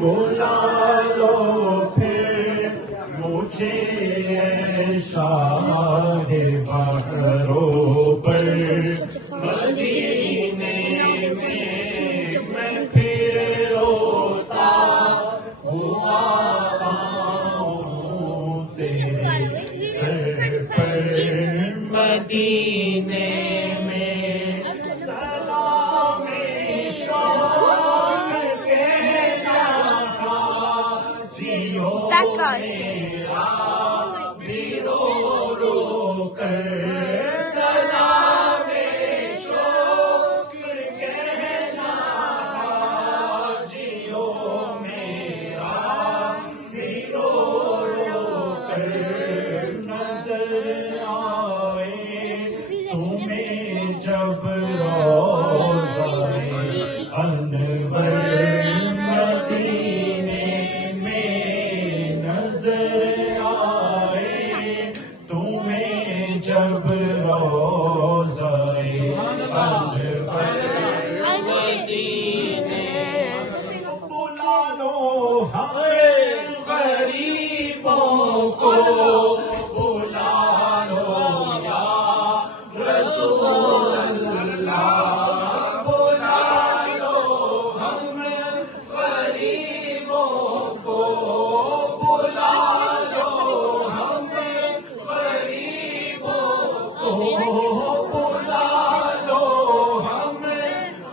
بلا لو پھر مجھے اے شاہ بحروں پر مدینے میں پھر روتا ہوا آؤں تیرے پر مدینے میں سلام شوق کے جہاں جیو میرا بھی رو رو کر سلام شوق کے جہاں جیو میرا بھی رو رو کر نظر تمہیں جب روضہ انور مدینے میں نظر آئے تمہیں جب روضہ انور مدینے بلا لو ہمیں غریبوں کو بلا لو یا رسول اللہ بلا لو ہم غریبوں کو بلا لو ہم غریبوں کو بلا لو ہم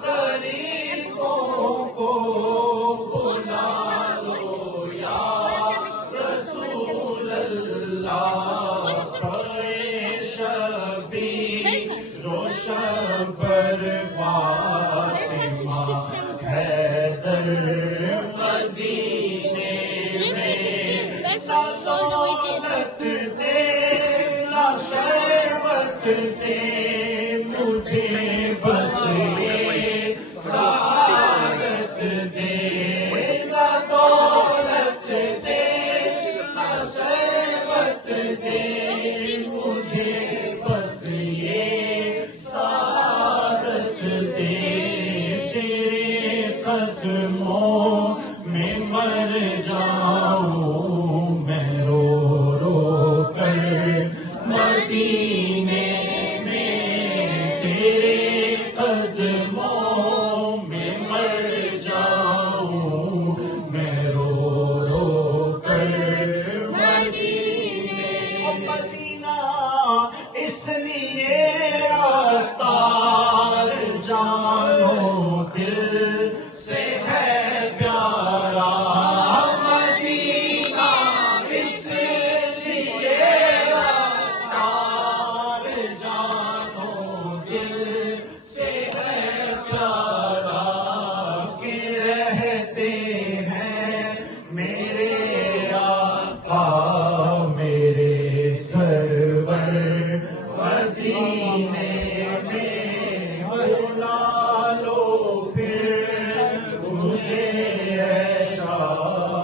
غریبوں کو بلا لو یا رسول اللہ روشن پر فاطمہ حیدر مدینے میں نہ دولت دے نہ شہوت دے مجھے بس یہ سعادت دے نہ دولت دے نہ شہوت دے مجھے بس یہ سعادت دے تیرے قدموں میں مر جاؤں میں رو رو کر مدینے میں تیرے قدموں میں مر جاؤں میں رو رو کر مدینے مدینہ اس لیے عطار جان